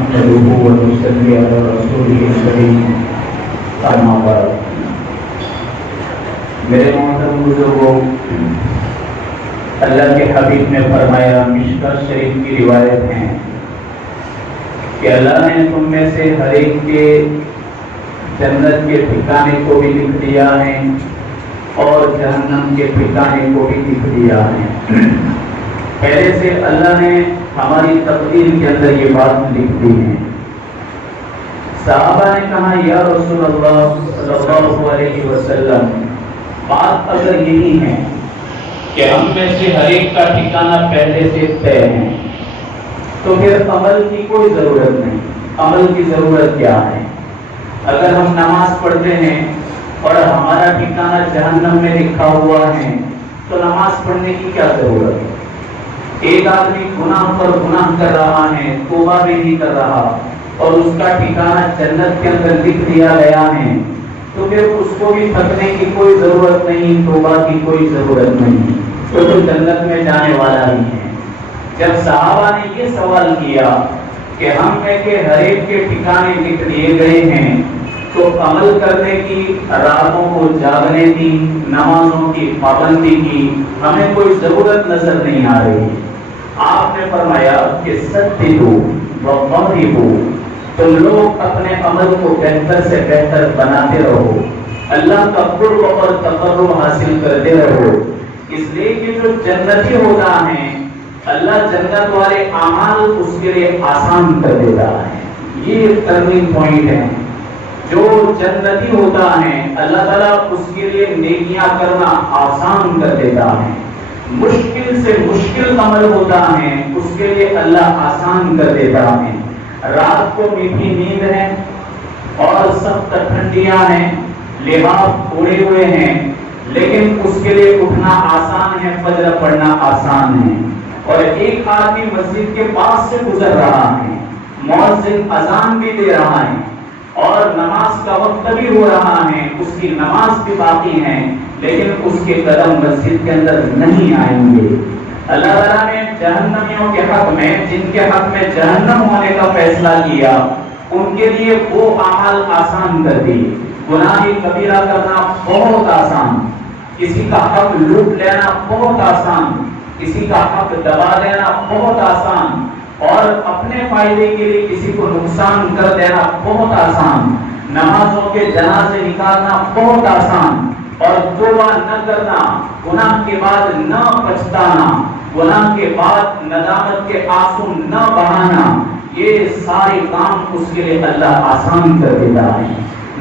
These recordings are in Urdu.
نحمده ونصلي على رسوله الكريم اما بعد میرے محترم بزرگوں، اللہ کے حبیب نے فرمایا، مشکا شریف کی روایت ہے کہ اللہ نے تم میں سے ہر ایک کے جنت کے ٹھکانے کو بھی لکھ دیا ہے اور جہنم کے ٹھکانے کو بھی لکھ دیا ہے۔ پہلے سے اللہ نے ہماری تقدیر کے اندر یہ بات لکھ دی ہے۔ صحابہ نے کہا، یا رسول اللہ صلی اللہ علیہ وسلم، بات اگر یہی ہے کہ ہم میں سے ہر ایک کا ٹھکانہ پہلے سے طے ہے تو پھر عمل کی کوئی ضرورت نہیں۔ عمل کی ضرورت کیا ہے؟ اگر ہم نماز پڑھتے ہیں اور ہمارا ٹھکانہ جہنم میں لکھا ہوا ہے تو نماز پڑھنے کی کیا ضرورت ہے؟ ایک آدمی گناہ پر گناہ کر رہا ہے، توبہ بھی نہیں کر رہا اور اس کا ٹھکانہ جنت کے اندر لکھ دیا گیا ہے تو پھر اس کو بھی تھکنے کی کوئی ضرورت نہیں، توبہ کی کوئی ضرورت نہیں، تو جنت میں جانے والا ہی ہے۔ جب صحابہ نے یہ سوال کیا کہ ہم میں کے ہر ایک کے ٹھکانے لکھ دیے گئے ہیں تو عمل کرنے کی، راتوں کو جاگنے کی، نمازوں کی پابندی کی ہمیں کوئی ضرورت نظر نہیں آ رہی۔ آپ نے فرمایا کہ سددوا وقاربوا، تم لوگ اپنے عمل کو بہتر سے بہتر بناتے رہو، اللہ کا قرب اور تقرب حاصل کرتے رہو، اس لیے کہ جو جنتی ہوتا ہے اللہ جنت والے اعمال اس کے لیے آسان کر دیتا ہے۔ یہ ٹرننگ پوائنٹ ہے۔ جو جنتی ہوتا ہے اللہ تعالیٰ اس کے لیے نیکیاں کرنا آسان کر دیتا ہے۔ مشکل سے مشکل عمل ہوتا ہے اس کے لیے اللہ آسان کر دیتا ہے۔ رات کو میٹھی نیند ہے اور سخت ٹھنڈیاں ہیں، لباس اڑے ہوئے ہیں، لیکن اس کے لیے اٹھنا آسان ہے، فجر پڑھنا آسان ہے۔ اور ایک آدمی مسجد کے پاس سے گزر رہا ہے، مؤذن اذان بھی دے رہا ہے اور نماز کا وقت بھی ہو رہا ہے، اس کی نماز بھی باقی ہے، لیکن اس کے قدم مسجد کے اندر نہیں آئیں گے۔ اللہ تعالیٰ نے جہنمیوں کے حق میں، جن کے حق میں جہنم ہونے کا فیصلہ کیا، ان کے لیے وہ اعمال آسان کر دی۔ گناہ کبیرہ کرنا بہت آسان، کسی کا حق لوٹ لینا بہت آسان، کسی کا حق دبا دینا بہت آسان، اور اپنے فائدے کے لیے کسی کو نقصان کر دینا بہت آسان، نمازوں کے جنازے نکالنا بہت آسان، اور توبہ نہ کرنا، گناہ کے بعد نہ پچھتانا، گناہ کے بعد ندامت کے آنسو نہ بہانا، یہ سارے کام اس کے لیے اللہ آسان کر دیتا ہے۔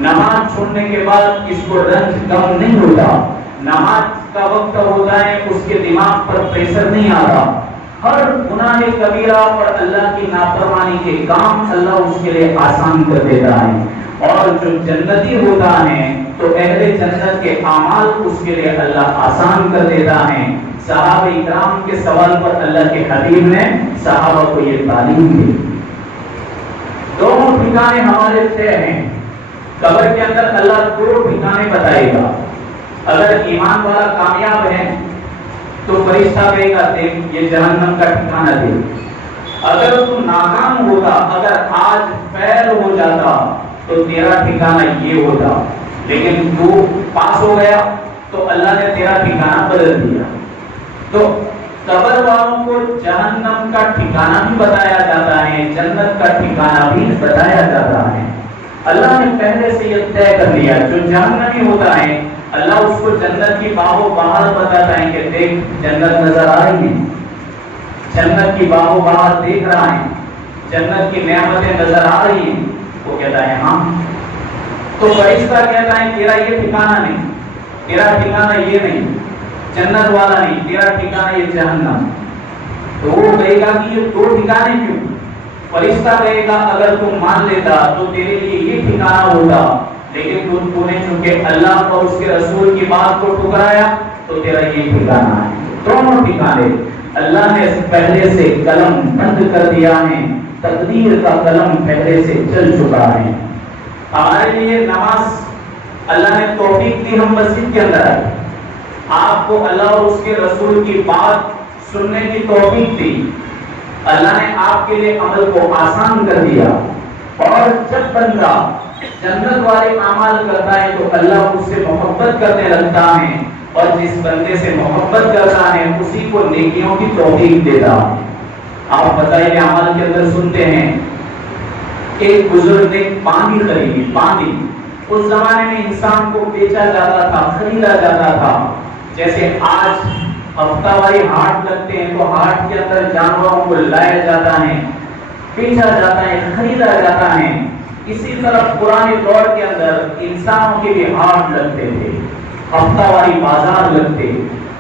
نماز چھوڑنے کے بعد اس کو رنج کم نہیں ہوتا، نماز کا وقت ہوتا ہے اس کے دماغ پر پریشر نہیں آتا، ہر گناہ کبیرہ اور اللہ کی نافرمانی کے کام اللہ اس کے لیے آسان کر دیتا ہے۔ اور جو جنتی ہوتا ہے تو اہل جنت کے اعمال اس کے لیے اللہ آسان کر دیتا ہے۔ صحابہ اکرام کے سوال پر اللہ کے حبیب نے صحابہ کو یہ تعلیم دی۔ دونوں ٹھکانے ہمارے طے ہیں۔ قبر کے اندر اللہ دو ٹھکانے بتائے گا۔ اگر ایمان والا کامیاب ہے تو فرشتہ کہے گا، دیکھ یہ جہنم کا ٹھکانہ دے۔ اگر تو ناکام ہوتا، اگر آج فیل ہو جاتا تو تیرا ٹھکانہ یہ ہوتا، لیکن تو پاس ہو گیا تو اللہ نے تیرا ٹھکانہ بدل دیا۔ تو قبر والوں کو جہنم کا ٹھکانہ بھی بتایا جاتا ہے، جنت کا ٹھکانہ بھی بتایا جاتا ہے۔ اللہ نے پہلے سے یہ طے کر لیا، جو جہنمی ہوتا ہے اللہ اس کو جنت کی باغ و بہار بتاتا ہے کہ دیکھ جنت نظر آ رہی ہے، جنت کی باغ و بہار دیکھ رہا ہے، جنت کی نعمتیں نظر آ رہی ہیں۔ وہ کہتا ہے ہاں۔ تو فرشتہ کہتا ہے تیرا یہ ٹھکانہ نہیں، تیرا ٹھکانہ یہ نہیں، جنت والا نہیں، تیرا ٹھکانہ یہ جہنم۔ تو وہ کہے گا کہ یہ دو ٹھکانے کیوں؟ فرشتہ کہے گا اگر تم مان لیتا تو تیرے لیے یہ ٹھکانہ ہوتا، لیکن تو نے چونکہ اللہ اور اس کے رسول کی بات کو ٹھکرایا تو تیرا یہ ٹھکانہ ہے۔ دونوں ٹھکانے اللہ نے پہلے سے قلم بند کر دیا ہے، تقدیر کا قلم پہلے سے چل چکا ہے۔ ہمارے لیے نماز اللہ نے توفیق دی، ہم مسجد کے اندر آئے، آپ کو اللہ اور اس کے رسول کی بات سننے کی توفیق دی، اللہ نے آپ کے لیے عمل کو آسان کر دیا، اور جب بندہ جنت والے اعمال کرتا ہے تو اللہ اس سے محبت کرنے لگتا ہے، اور جس بندے سے محبت کرتا ہے اسی کو نیکیوں کی توفیق دیتا ہے۔ آپ بتائیے، عمل کے اندر سنتے ہیں ایک بزرگ نے پانی خریدی، پانی اس زمانے میں انسان کو بیچا جاتا تھا، خریدا جاتا تھا۔ جیسے آج ہفتہ واری ہاٹ لگتے ہیں تو ہاٹ کے اندر جانوروں کو لایا جاتا ہے، بیچا جاتا ہے، خریدا جاتا ہے۔ اسی طرح پرانے دور کے اندر انسانوں کے بھی ہاٹ لگتے تھے، ہفتہ واری بازار لگتے،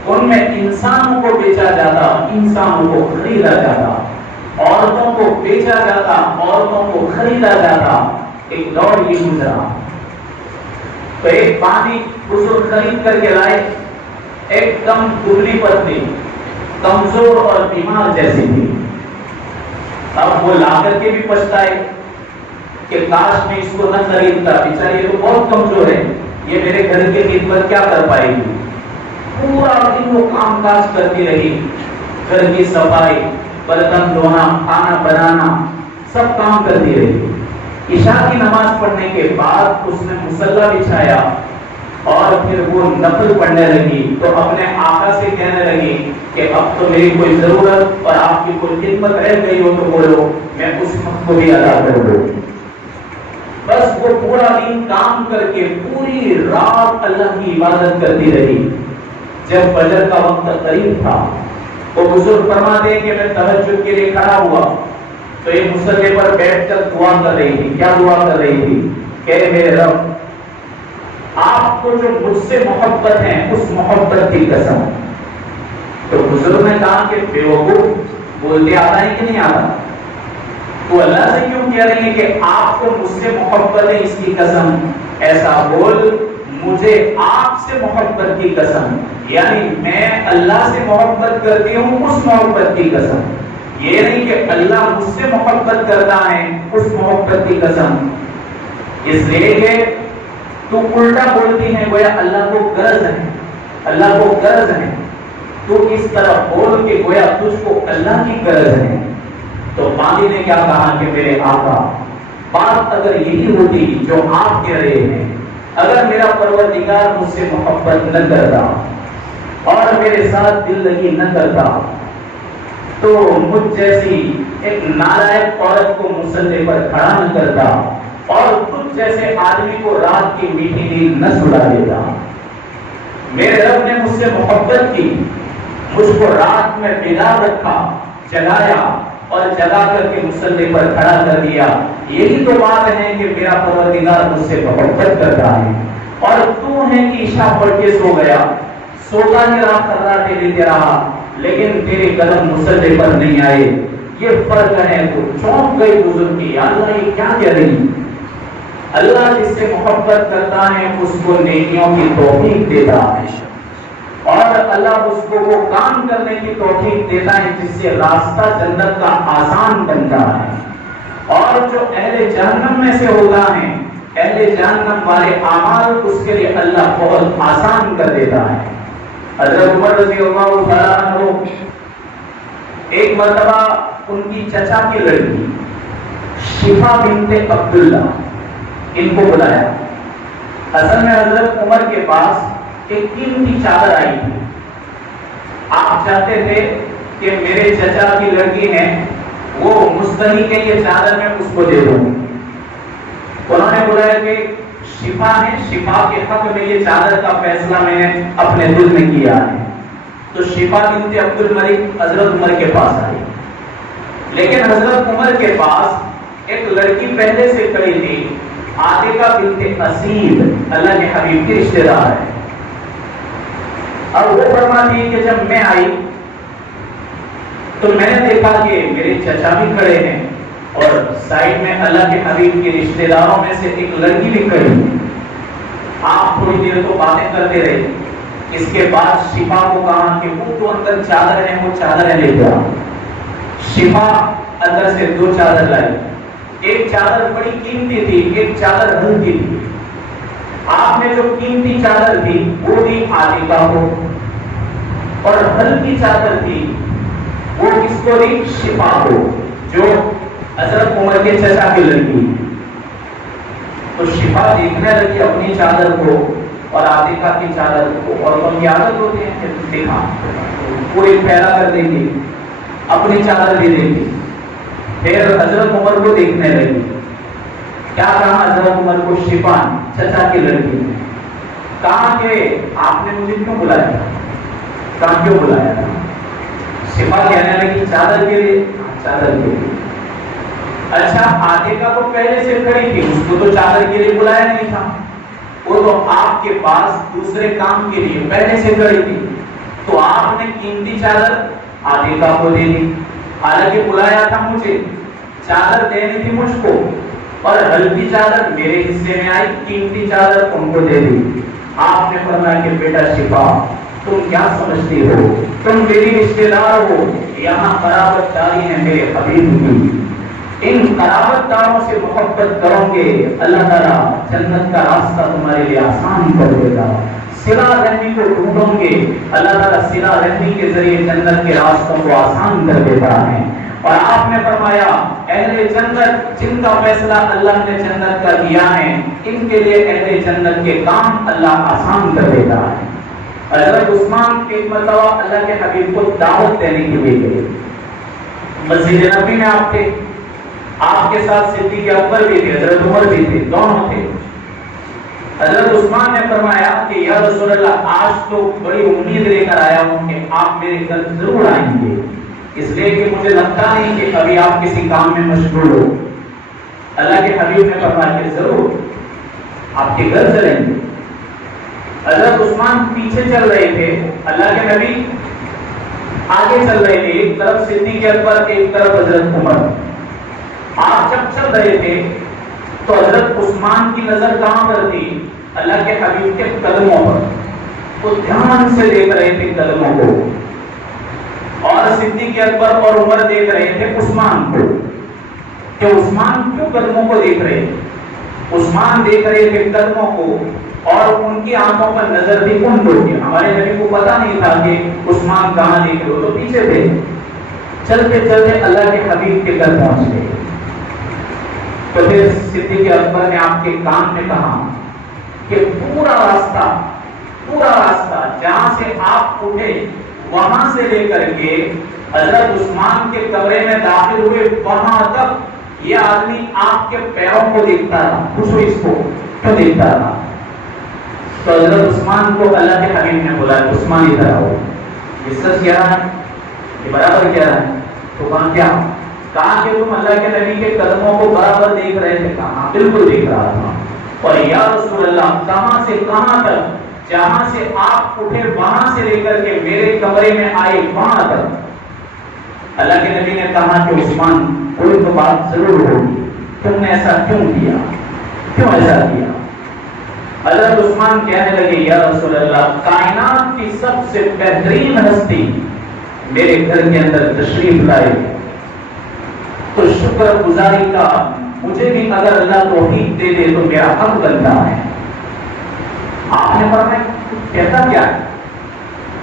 ان میں انسانوں کو بیچا جاتا، انسانوں کو خریدا جاتا، عورتوں کو بیچا جاتا، عورتوں کو خریدا جاتا۔ ایک دور یہ گزرا تو ایک پانی بزرگ خرید کر کے لائے، ایک دم دبلی پتلی، کمزور اور بیمار جیسی تھی۔ اب وہ لا کر کے بھی پچھتائے کہ کاش میں اس کو نہ خریدتا، بیچاری یہ تو بہت کمزور ہے، یہ میرے گھر کی خدمت کیا کر پائے گی۔ پورا دن وہ کام کاج کرتی رہی، گھر کی صفائی، برتن دھونا، کھانا بنانا، سب کام کرتی رہی۔ عشاء کی نماز پڑھنے کے بعد اس نے مصلی بچھایا اور پھر وہ نفل پڑھنے لگی، تو اپنے آقا سے کہنے لگی کہ اب تو میری کوئی ضرورت اور آپ کی کوئی خدمت رہ گئی ہو تو بولو، میں اس وقت کو بھی ادا کر دوں۔ بس وہ پورا دن کام کر کے پوری رات اللہ کی عبادت کرتی رہی۔ جب فجر کا وقت قریب تھا، وہ بزرگ فرماتے ہیں کہ میں تہجد کے لیے کھڑا ہوا تو یہ مصلی پر بیٹھ کر دعا کر رہی تھی۔ کیا دعا کر رہی تھی؟ کہ میرے رب، آپ کو جو مجھ سے محبت ہے اس محبت کی قسم۔ تو بزرگ نے کہا کہ بیوقوف، بولتے آتا ہے کہ نہیں آتا؟ تو اللہ سے کیوں کہہ رہی ہے کہ آپ کو مجھ سے محبت ہے اس کی قسم؟ ایسا بول، مجھے آپ سے محبت کی قسم، یعنی میں اللہ سے محبت کرتی ہوں اس محبت کی قسم، یہ نہیں کہ اللہ مجھ سے محبت کرتا ہے اس محبت کی قسم۔ اس لیے کہ تو الٹا بولتی ہے، گویا اللہ کو غرض ہے، اللہ کو غرض ہے، تو اس طرح بول کے گویا تجھ کو اللہ کی غرض ہے۔ تو پانی نے کیا کہا کہ میرے آقا، بات اگر یہی ہوتی جو آپ کہہ رہے ہیں، اگر میرا پروردگار مجھ سے محبت نہ کرتا اور میرے ساتھ دل لگی نہ کرتا تو مجھ جیسی ایک نالائق عورت کو مصلی پر کھڑا نہ کرتا اور خود جیسے آدمی کو رات کی میٹھی نیند نہ سلا دیتا۔ میرے رب نے مجھ سے محبت کی، مجھ کو رات میں بیدار رکھا، جگایا اور جگا کر کے مصلی پر کھڑا کر دیا۔ یہی تو بات ہے کہ میرا پروردگار مجھ سے محبت کرتا ہے، اور تو ہے کہ عشاء پڑھ کے سو گیا، سوتا ہی رہا، خراٹے لیتے رہا، لیکن تیرے قدم مصلی پر نہیں آئے۔ یہ فرق ہے۔ تو چونک گئی بزرگ کی، اللہ یہ کیا کہہ رہی؟ اللہ جس سے محبت کرتا ہے اس کو نیکیوں کی توفیق دیتا ہے، اور اللہ اس کو وہ کام کرنے کی توفیق دیتا ہے جس سے راستہ جنت کا آسان بنتا ہے۔ اور جو اہل جہنم میں سے ہوتا ہے، اہل جہنم والے اعمال اس کے لیے اللہ بہت آسان کر دیتا ہے۔ حضرت عمر رضی اللہ تعالیٰ عنہ ایک مرتبہ ان کی چچا کی لڑکی شفا بنت عبداللہ ان کو بلایا۔ اصل میں حضرت عمر کے پاس ایک قیمتی چادر آئی تھی، آپ چاہتے تھے کہ میرے چچا کی لڑکی ہے وہ مستحق ہے، یہ چادر میں اس کو دے دوں۔ انہوں نے بولا کہ شفا ہے، شفا کے حق میں یہ چادر کا فیصلہ میں نے اپنے دل میں کیا ہے۔ تو شفا بنت عبد الملک حضرت عمر کے پاس آئی، لیکن حضرت عمر کے پاس ایک لڑکی پہلے سے کھڑی تھی، عاتقہ بنت اسید، اللہ کے حبیب کی رشتہ دار ہے۔ اب وہ فرماتی ہے کہ جب میں آئی تو میں نے دیکھا کہ میرے چچا بھی کھڑے ہیں اور سائڈ میں اللہ کے حبیب کے رشتہ داروں میں سے ایک لڑکی بھی کھڑی۔ آپ تھوڑی دیر تو باتیں کرتے رہے، اس کے بعد شفا کو کہا کہ وہ تو اندر چادر ہے، وہ چادر لے گیا۔ شفا اندر سے 2 چادر لائی، ایک چادر بڑی قیمتی تھی، ایک چادر ہلکی تھی۔ آپ نے جو قیمتی چادر تھی وہ دی عاتقہ کو، اور ہلکی چادر تھی وہ کس کو دی؟ شفا کو، جو حضرت عمر کے چچا کی لڑکی ہے۔ تو شفا دیکھنے لگی اپنی چادر کو اور عاتقہ کی چادر کو، اور ان کی عادت ہوتی ہے کہ دیکھا پوری پھیلا کر دیں گے، اپنی چادر بھی دیں گے۔ پھر حضرت عمر کو دیکھنے لگی، کیا کہا حضرت عمر کو؟ شفا چچا کی لڑکی نے کہا کہ آپ نے مجھے کیوں بلایا تھا؟ کہاں کیوں بلایا تھا؟ شفا کہنے لگی چادر کے لیے، چادر کے لیے۔ اچھا عاتقہ کو پہلے سے کھڑی تھی، اس کو تو چادر کے لیے بلایا نہیں تھا، وہ تو آپ کے پاس دوسرے کام کے لیے پہلے سے کھڑی تھی، تو آپ نے قیمتی چادر عاتقہ کو دے دی۔ حالانکہ بلایا تھا مجھے، چادر دینی تھی مجھ کو، اور ہلکی چادر میرے حصے میں آئی، قیمتی چادر ان کو دے دی۔ آپ نے فرمایا کہ بیٹا شفا تم کیا سمجھتی ہو، تم میری رشتہ دار ہو، یہاں قرابت داری ہے میرے حبیب کی، ان قرابت داروں سے محبت کرو گے اللہ تعالیٰ جنت کا راستہ تمہارے لیے آسان کر دے گا۔ صلہ رحمی کو ڈھونڈو گے، اللہ تعالیٰ صلہ رحمی کے ذریعے جنت کے راستوں کو آسان کر دیتا ہے۔ اور آپ نے فرمایا اہل جنت جن کا فیصلہ اللہ نے جنت کا کیا ہے، ان کے لیے اہل جنت کے کام اللہ آسان کر دیتا ہے۔ حضرت عثمان ایک مرتبہ اللہ کے حبیب کو دعوت دینے کے لیے گئے، مسجد نبی میں آپ تھے، آپ کے ساتھ صدیق اکبر بھی تھے، حضرت عمر بھی تھے، دونوں تھے۔ حضرت عثمان نے فرمایا کہ یا رسول اللہ آج تو بڑی امید لے کر آیا ہوں کہ آپ میرے گھر ضرور آئیں گے، اس لیے کہ مجھے لگتا نہیں کہ ابھی آپ کسی کام میں مشغول ہو۔ اللہ کے حبیب نے فرمایا کہ ضرور آپ کے گھر چلیں گے۔ حضرت عثمان پیچھے چل رہے تھے، اللہ کے نبی آگے چل رہے تھے، ایک طرف صدیق اکبر ایک طرف حضرت عمر۔ آپ جب چل رہے تھے تو حضرت عثمان کی نظر کہاں پر تھی؟ اللہ کے حبیب کے قدموں پر، وہ دھیان سے دیکھ رہے تھے قدموں کو، اور صدیق اکبر اور عمر دیکھ رہے تھے عثمان کو کہ عثمان کیوں قدموں کو دیکھ رہے تھے۔ عثمان دیکھ رہے تھے قدموں کو، اور ان کی آنکھوں پر نظر تھی ان کو، ہمارے نبی کو پتا نہیں تھا کہ عثمان کہاں دیکھ رہے، تو پیچھے تھے۔ چلتے چلتے اللہ کے حبیب کے گھر پہنچ گئے، تو پھر صدیق اکبر نے آپ کے کان میں کہا کہ پورا راستہ جہاں سے آپ اٹھے وہاں سے لے کر کے حضرت عثمان کے کمرے میں داخل ہوئے وہاں تک یہ آدمی آپ کے پیروں کو دیکھتا رہا، خوشو اس کو کیوں دیکھتا رہا؟ تو حضرت عثمان کو اللہ کے حبیب نے بولا عثمان ادھر آؤ، یہ سچ کہہ رہا ہے، یہ برابر کہہ رہا ہے؟ تو کہا کہا کہ تم اللہ کے نبی کے قدموں کو برابر دیکھ رہے تھے؟ کہاں بالکل دیکھ رہا تھا۔ اور یا رسول اللہ کہاں سے کہاں تک؟ جہاں سے آپ اٹھے وہاں سے لے کر کے میرے کمرے میں آئے وہاں تک۔ اللہ کے نبی نے کہا کہ عثمان کوئی تو بات ضرور ہوگی، تم نے ایسا کیوں کیا، کیوں ایسا کیا؟ حضرت عثمان کہنے لگے یا رسول اللہ کائنات کی سب سے بہترین ہستی میرے گھر کے اندر تشریف لائے، تو شکر گزاری کا مجھے بھی اگر اللہ توفیق دے دے تو میرا حق بنتا ہے۔ آپ نے فرمایا کہتا کیا ہے؟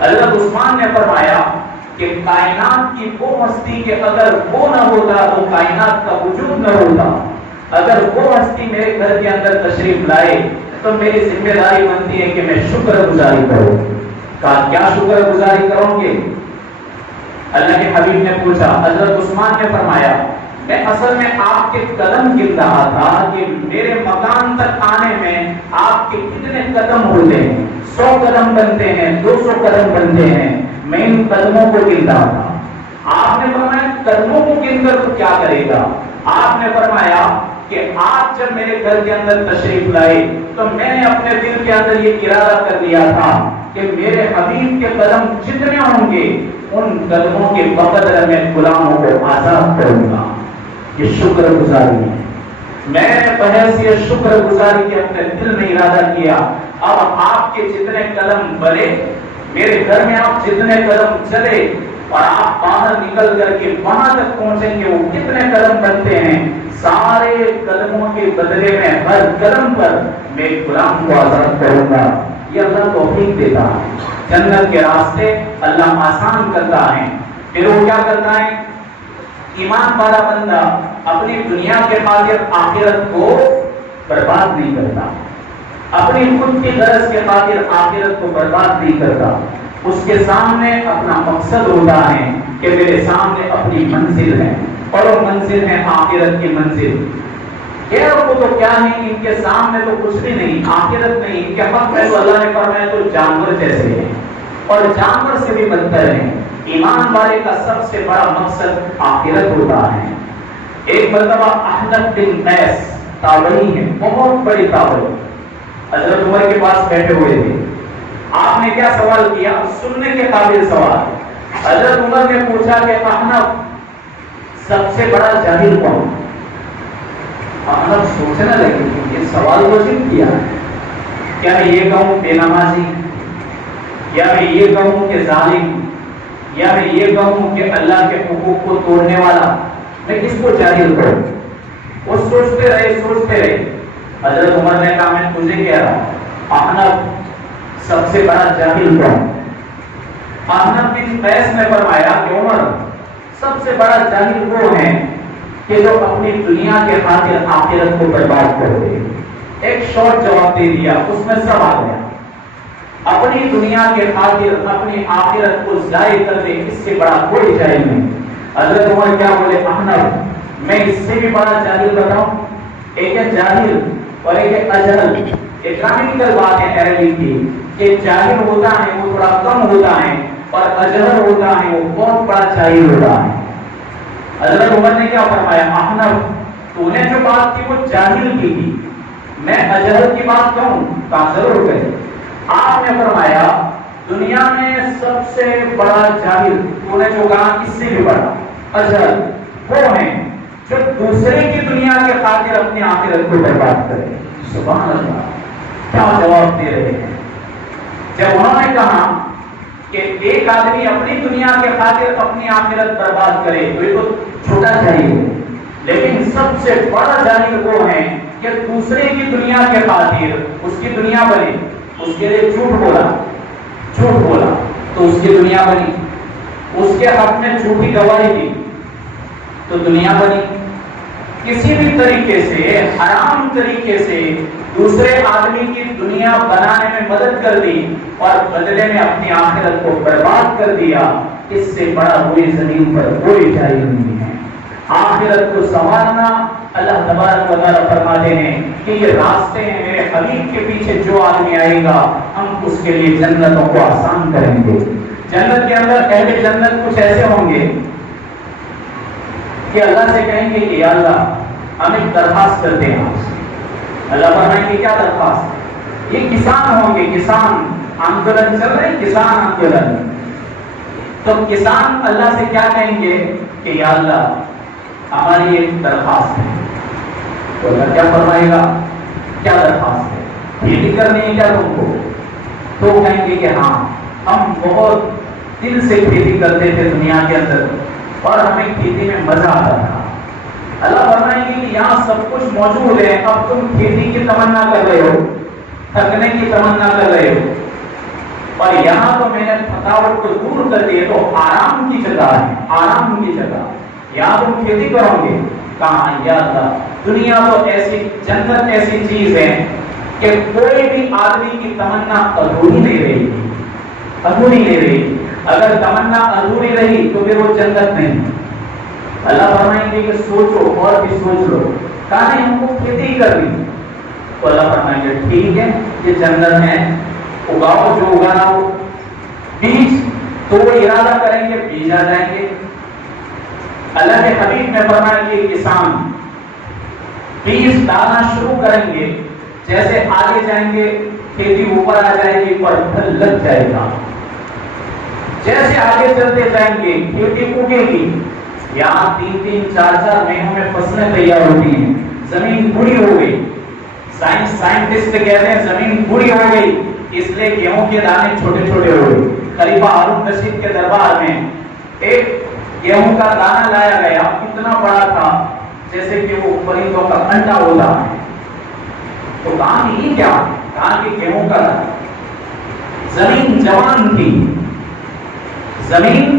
حضرت عثمان نے فرمایا کہ کائنات کی وہ ہستی کہ اگر وہ نہ ہوتا تو کائنات کا وجود نہ ہوتا، اگر وہ ہستی میرے گھر کے اندر تشریف لائے تو میری ذمہ داری بنتی ہے کہ میں شکر گزاری کروں۔ کہا کیا شکر گزاری کروں گے؟ اللہ کے حبیب نے پوچھا۔ حضرت عثمان نے فرمایا میں اصل میں آپ کے قدم گن رہا تھا کہ میرے مکان تک آنے میں آپ کے کتنے قدم ہوتے ہیں، 100 قدم بنتے ہیں، 200 قدم بنتے ہیں، میں ان قدموں کو گن رہا تھا۔ آپ نے فرمایا قدموں کو گن کر تو کیا کرے گا؟ آپ نے فرمایا کہ آپ جب میرے گھر کے اندر تشریف لائے تو میں نے اپنے دل کے اندر یہ ارادہ کر لیا تھا کہ میرے حبیب کے قدم جتنے ہوں گے ان قدموں کے بقدر میں غلاموں کو آزاد کروں گا۔ یہ شکر گزاری ہے۔ میں نے بحیثیت شکر گزاری کے اپنے دل میں ارادہ کیا، اب آپ کے جتنے قدم بڑھے، میرے گھر میں آپ جتنے قدم چلے اور آپ باہر نکل کر کے وہاں تک پہنچیں گے وہ کتنے قدم بنتے ہیں، سارے قدموں کے بدلے میں ہر قدم پر میں غلام کو آزاد کروں گا۔ یہ اللہ توفیق دیتا ہے، جنت کے راستے اللہ آسان کرتا ہے۔ پھر وہ کیا کرتا ہے؟ ایمان والا بندہ اپنی دنیا کے خاطر آخرت کو برباد نہیں کرتا، اپنی خود کی غرض کے خاطر آخرت کو برباد نہیں کرتا. اس کے سامنے اپنا مقصد ہوتا ہے کہ میرے سامنے اپنی منزل ہے، اور وہ منزل ہے آخرت کی منزل. وہ تو کیا ہے، ان کے سامنے تو کچھ بھی نہیں، آخرت نہیں، ان کے حق میں تو اللہ نے فرمایا تو جانور جیسے ہیں، اور جانور سے بھی بدتر ہیں. ایمان والے کا سب سے بڑا مقصد آخرت ہوتا ہے. ایک مرتبہ احنف بن قیس تابعی ہے، بہت بڑی تابعی، حضرت عمر کے پاس بیٹھے ہوئے تھے. آپ نے کیا سوال کیا؟ سننے کے قابل سوال. حضرت عمر نے پوچھا کہ احنف سب سے بڑا جاہل کون؟ احنف سوچنے لگے کہ یہ سوال وجب کیا ہے، کیا میں یہ کہوں بے نمازی، یا میں یہ کہوں کہ ظالم، یا میں یہ کہوں کہ اللہ کے حقوق کو توڑنے والا، میں کس کو جاہل کہوں؟ وہ سوچتے رہے. حضرت عمر نے کہا میں تجھے کہہ رہا ہوں، احنف سب سے بڑا جاہل کون؟ احنف بن قیس نے فرمایا کہ عمر، سب سے بڑا جاہل وہ ہے کہ جو اپنی دنیا کے خاطر آخرت کو برباد کر دے. ایک شارٹ جواب دے دیا، اس میں سب آ گیا. اپنی دنیا کے خاطر اپنی آخرت کو ضائع کر دے، اس سے بڑا کوئی جاہل نہیں. حضرت عمر کیا بولے؟ احنف میں اس سے بھی بڑا جاہل بتاؤں. ایک ہے جاہل اور ایک ہے اجہل. ایک گرامٹیکل بات ہے عربی کی کہ جاہل ہوتا ہے وہ تھوڑا کم ہوتا ہے، اور اجہل ہوتا ہے وہ بہت بڑا جاہل ہوتا ہے. حضرت عمر نے کیا فرمایا؟ احنف تو نے جو بات کی وہ جاہل کی تھی، میں اجہل کی بات کہوں؟ کہا ضرور کہے. آپ نے فرمایا دنیا میں سب سے بڑا جاہل تو نے جو کہا اس سے بھی بڑا اجہل وہ ہیں جو دوسرے کی دنیا کے خاطر اپنی آخرت کو برباد کرے. سبحان اللہ، کیا جواب دے رہے ہیں. جب انہوں نے کہا کہ ایک آدمی اپنی دنیا کے خاطر اپنی آخرت برباد کرے تو یہ تو چھوٹا جاہل ہے، لیکن سب سے بڑا جاہل وہ ہے کہ دوسرے کی دنیا کے خاطر اس کی دنیا بنی، اس کے لیے جھوٹ بولا تو اس کی دنیا بنی، اس کے حق میں جھوٹی گواہی دی تو دنیا بنی. کسی بھی طریقے سے حرام طریقے سے دوسرے آدمی کی دنیا بنانے میں مدد کر دی اور بدلے میں اپنی آخرت کو برباد کر دیا، اس سے بڑا ہوئی زمین پر کوئی جاہل نہیں ہے. آخرت کو سنوارنا، اللہ تبارک و تعالیٰ فرماتے ہیں کہ یہ راستے ہیں میرے حبیب کے پیچھے جو آدمی آئے گا ہم اس کے لیے جنتوں کو آسان کریں گے. جنت کے اندر اہل جنت کچھ ایسے ہوں گے کہ اللہ سے کہیں گے کہ یا اللہ ہم ایک درخواست کرتے ہیں آپ سے. اللہ فرمائیں گے کیا درخواست؟ یہ کسان ہوں گے، کسان آندولن چل رہے، کسان آندولن. تو کسان اللہ سے کیا کہیں گے کہ یا اللہ ہماری ایک درخواست ہے. تو اللہ کیا فرمائے گا؟ کیا درخواست ہے؟ کھیتی کرنی ہے کیا تم کو؟ تو کہیں گے کہ ہاں ہم بہت دل سے کھیتی کرتے تھے دنیا کے اندر اور ہمیں کھیتی میں مزہ آتا تھا. اللہ فرمائیں گے کہ یہاں سب کچھ موجود ہے، اب تم کھیتی کی تمنا کر رہے ہو، تھکنے کی تمنا کر رہے ہو، اور یہاں تو میں نے تھکاوٹ کو دور کر دی، تو آرام کی جگہ ہے، آرام کی جگہ یہاں تم کھیتی کرو گے. کہاں یا اللہ دنیا تو ایسی جنت ایسی چیز ہے کہ کوئی بھی آدمی کی تمنا ادھوری نہیں رہی، ادھوری نہیں رہی. اگر تمنا ادھوری رہی تو پھر وہ جنت نہیں. اللہ فرمائیں گے کہ سوچو اور بھی سوچ لو. کہاں نہیں ہم کو کھیتی کرنی. تو اللہ فرمائیں گے ٹھیک ہے یہ جنت ہے، اگاؤ جو اگانا ہو. بیج تو وہ ارادہ کریں گے بیج آ جائیں گے. اللہ کے حبیب نے فرمایا کہ کسان بیج ڈالنا شروع کریں گے، جیسے آگے جائیں گے کھیتی اوپر آ جائے گی پر پھل لگ جائے گا. جیسے آگے چلتے جائیں گے کھیتی اگے گی. یہاں 3-4 مہینوں میں فصلیں تیار ہوتی ہیں. زمین بوڑھی ہو گئی، سائنٹسٹ کہتے ہیں زمین بوڑھی ہو گئی، اس لیے گیہوں کے دانے چھوٹے چھوٹے ہو گئے. خلیفہ ہارون رشید کے دربار میں ایک گیہوں کا دانہ لایا گیا، اتنا بڑا تھا جیسے کہ وہ پرندوں کا انڈا ہوتا ہے. تو کہاں کی کیا؟ کہاں کی گیہوں کا دانہ. زمین جوان تھی، زمین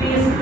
30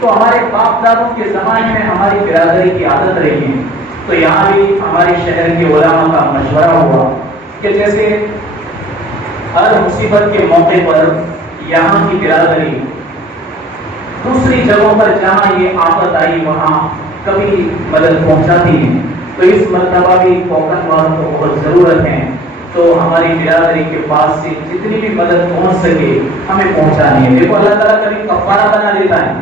تو ہمارے باپ دادوں کے زمانے میں ہماری برادری کی عادت رہی ہے، تو یہاں بھی ہمارے شہر کے علماء کا مشورہ ہوا کہ جیسے ہر مصیبت کے موقع پر یہاں کی برادری دوسری جگہوں پر جہاں یہ آفت آئی وہاں کبھی مدد پہنچاتی ہے، تو اس مرتبہ بھی کوکن والوں کو بہت ضرورت ہے، تو ہماری برادری کے پاس سے جتنی بھی مدد پہنچ سکے ہمیں پہنچانی ہے۔ دیکھو اللہ تعالیٰ کبھی کفارہ بنا دیتا ہے،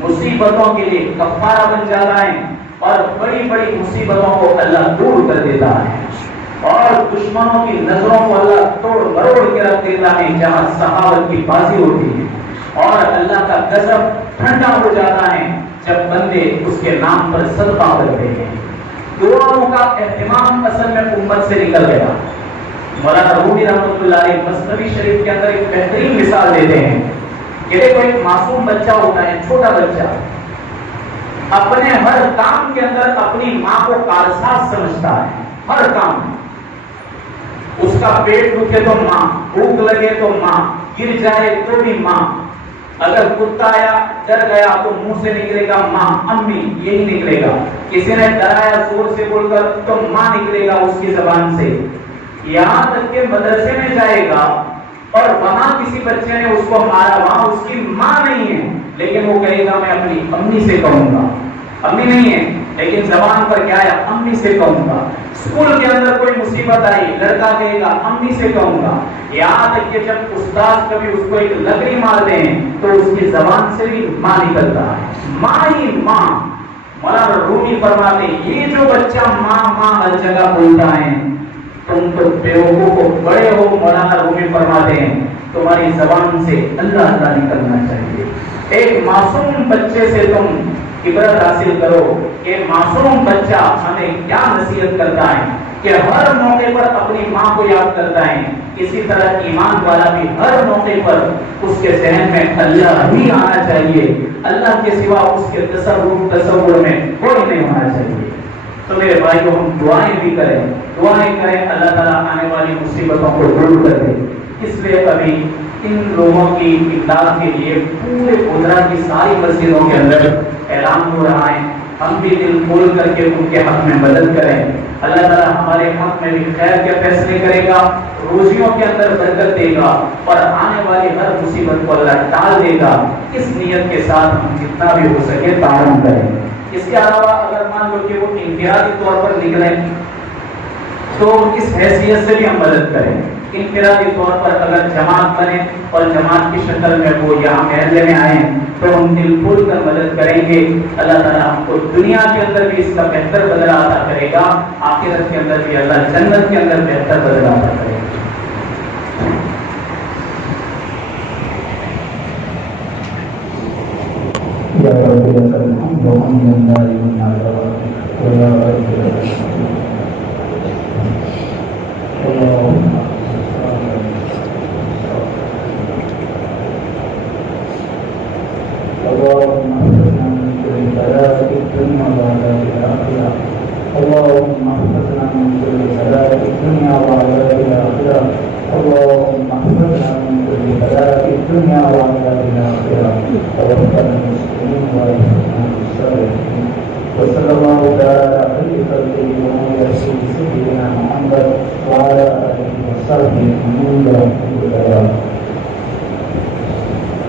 مصیبتوں کے لیے کفارہ بن جاتا ہے، اور بڑی بڑی مصیبتوں کو اللہ دور کر دیتا ہے، اور دشمنوں کی نظروں کو اللہ توڑ مروڑ کے رکھ دیتا ہے جہاں سخاوت کی بازی ہوتی ہے، اور اللہ کا غضب ٹھنڈا ہو جاتا ہے جب بندے اس کے نام پر صدقہ کرتے ہیں۔ دعاؤں کا اہتمام اصل میں امت سے نکل گیا۔ مولانا رومی رحمۃ اللہ علیہ مثنوی شریف کے اندر ایک بہترین مثال دیتے ہیں کہ دیکھو ایک معصوم بچہ ہوتا ہے، چھوٹا بچہ، اپنے ہر کام کے اندر اپنی ماں کو کارساز سمجھتا ہے، ہر کام۔ اس کا پیٹ دکھے تو ماں، بھوک لگے تو ماں، گر جائے تو بھی ماں، اگر کتا آیا ڈر گیا تو منہ سے نکلے گا ماں، امی، یہی نکلے گا۔ کسی نے ڈرایا زور سے بول کر تو ماں نکلے گا اس کی زبان سے۔ یہاں تک کہ مدرسے میں جائے گا اور وہاں کسی بچے نے اس کو مارا، وہاں اس کی ماں نہیں ہے لیکن وہ کہے گا میں اپنی امی سے کہوں گا، امی نہیں ہے لیکن زبان پر کیا ہے، امی سے کہوں گا۔ اسکول کے اندر کوئی مصیبت آئی، لڑکا کہے گا امی سے کہوں گا۔ یہاں تک کہ جب استاد کبھی اس کو ایک لکڑی مارتے ہیں تو اس کی زبان سے بھی ماں نکلتا ہے، ماں ہی ماں۔ مولانا رومی فرماتے ہیں یہ جو بچہ ماں ماں ہر جگہ بولتا ہے تم تو بیوقوف ہو، بڑے ہو۔ مولانا رومی فرماتے ہیں تمہاری زبان سے اللہ اللہ نکلنا چاہیے۔ ایک معصوم بچے سے تم عبرت حاصل کرو کہ معصوم بچہ ہمیں کیا نصیحت کرتا ہے کہ ہر موقع پر اپنی ماں کو یاد کرتا ہے۔ اسی طرح ایمان والا بھی ہر موقع پر اس کے ذہن میں اللہ ہی آنا چاہیے، اللہ کے سوا اس کے تصور میں کوئی نہیں ہونا چاہیے۔ تو میرے بھائیو ہم دعائیں بھی کریں، دعائیں کریں اللہ تعالیٰ آنے والی مصیبتوں کو دور کر دے۔ اس لیے ابھی ان لوگوں کی امداد کے لیے پورے گجرا کی ساری مسجدوں کے اندر اعلان ہو رہا ہے، ہم بھی دل کھول کر کے ان کے حق میں مدد کریں۔ اللہ تعالیٰ ہمارے حق میں بھی خیر کے فیصلے کرے گا، روزیوں کے اندر برکت دے گا، اور آنے والی ہر مصیبت کو اللہ ٹال دے گا۔ اس نیت کے ساتھ ہم جتنا بھی ہو سکے تعاون کریں۔ اس کے علاوہ اگر مان لو کہ وہ انفرادی طور پر نکلیں تو اس حیثیت سے بھی ہم مدد کریں۔ انفرادی طور پر اگر جماعت بنے اور جماعت کی شکل میں وہ یہاں محلے میں آئیں تو ہم دل کھول کر مدد کریں گے۔ اللہ تعالیٰ ہم کو دنیا کے اندر بھی اس کا بہتر بدلہ عطا کرے گا، آخرت کے اندر بھی اللہ جنت کے اندر بہتر بدلہ عطا کرے گا۔ اللهم احفظنا من كل بلاء في الدنيا وعذاب الآخرة، اللهم احفظنا من كل بلاء في الدنيا وعذاب الآخرة، توفنا المسلمين واحفظنا بالصالحين، وصلى الله تعالى على خير خلقه ومولانا سيدنا محمد وعلى آله وصحبه أجمعين.